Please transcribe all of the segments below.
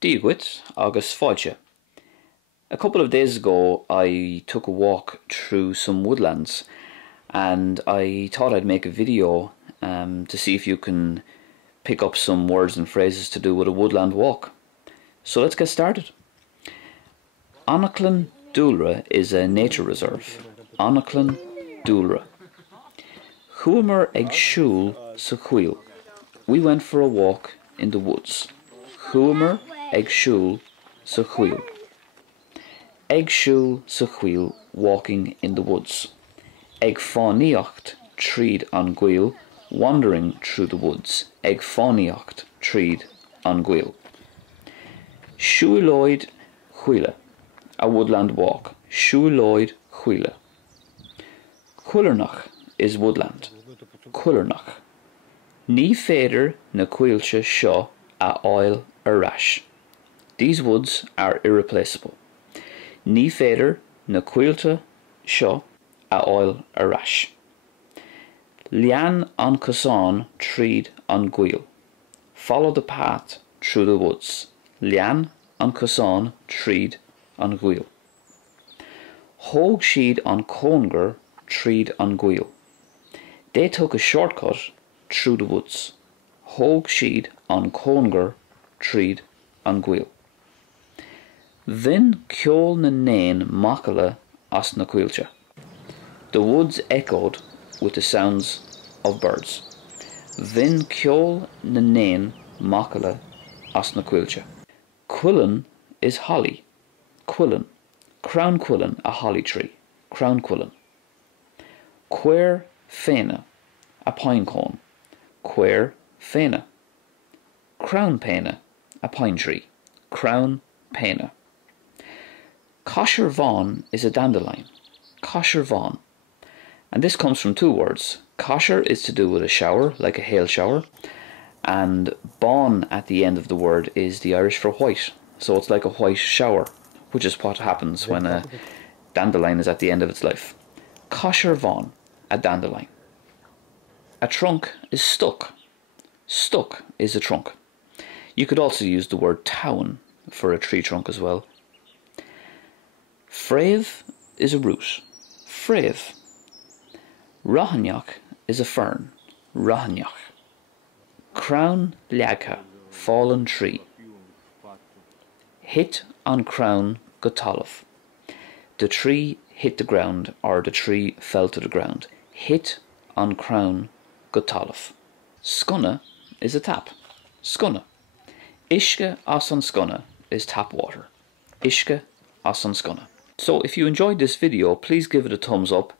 Díogwit agus fáilte. A couple of days ago I took a walk through some woodlands and I thought I'd make a video to see if you can pick up some words and phrases to do with a woodland walk. So let's get started. Annachlan Dúlra is a nature reserve. Annachlan Dúlra. Chuaimar ag siúl sa chuil. We went for a walk in the woods. Chuaimar ag siúl sa chuil. Ag siúl sa chuil, walking in the woods. Ag fánaíocht tríd an gcuil, wandering through the woods. Ag fánaíocht tríd an gcuil. Siúlóid chuile, a woodland walk. Siúlóid chuile. Cuilreanach is woodland. Cuilreanach. Ní féidir na cuilte seo a fháil arás. These woods are irreplaceable. Ní féidir na cuilte seo a fháil arás. Lean an cosán tríd an gcuil. Follow the path through the woods. Lean an cosán tríd an gcuil. Thóg siad an cóngar tríd an gcuil. They took a shortcut through the woods. Thóg siad an cóngar tríd an gcuil. Then ceol na nain macala as na cuilte. The woods echoed with the sounds of birds. Then ceol na nain macala as na cuilte. Quillen is holly. Quillen. Crown quillen, a holly tree. Crown quillen. Quair féine, a pine cone. Quair féine. Crown péine, a pine tree. Crown péine. Cosher Vaughan is a dandelion. Cosher Vaughan. And this comes from two words. Cosher is to do with a shower, like a hail shower. And Vaughan at the end of the word is the Irish for white. So it's like a white shower, which is what happens when a dandelion is at the end of its life. Cosher Vaughan, a dandelion. A trunk is stuck. Stuck is a trunk. You could also use the word town for a tree trunk as well. Frave is a root. Frave. Rahanach is a fern. Rahanach. Crown leagha, fallen tree. Hit on crown go talamh. The tree hit the ground, or the tree fell to the ground. Hit on crown go talamh. Scunna is a tap. Scunna. Uisce as an scunna is tap water. Uisce as an scunna. So if you enjoyed this video, please give it a thumbs up,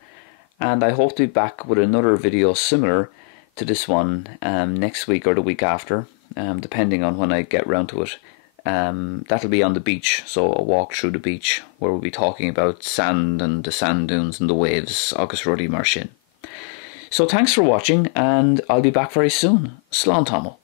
and I hope to be back with another video similar to this one next week or the week after, depending on when I get round to it. That'll be on the beach, so a walk through the beach where we'll be talking about sand and the sand dunes and the waves, agus rudí mar sin. So thanks for watching, and I'll be back very soon. Slán tamil.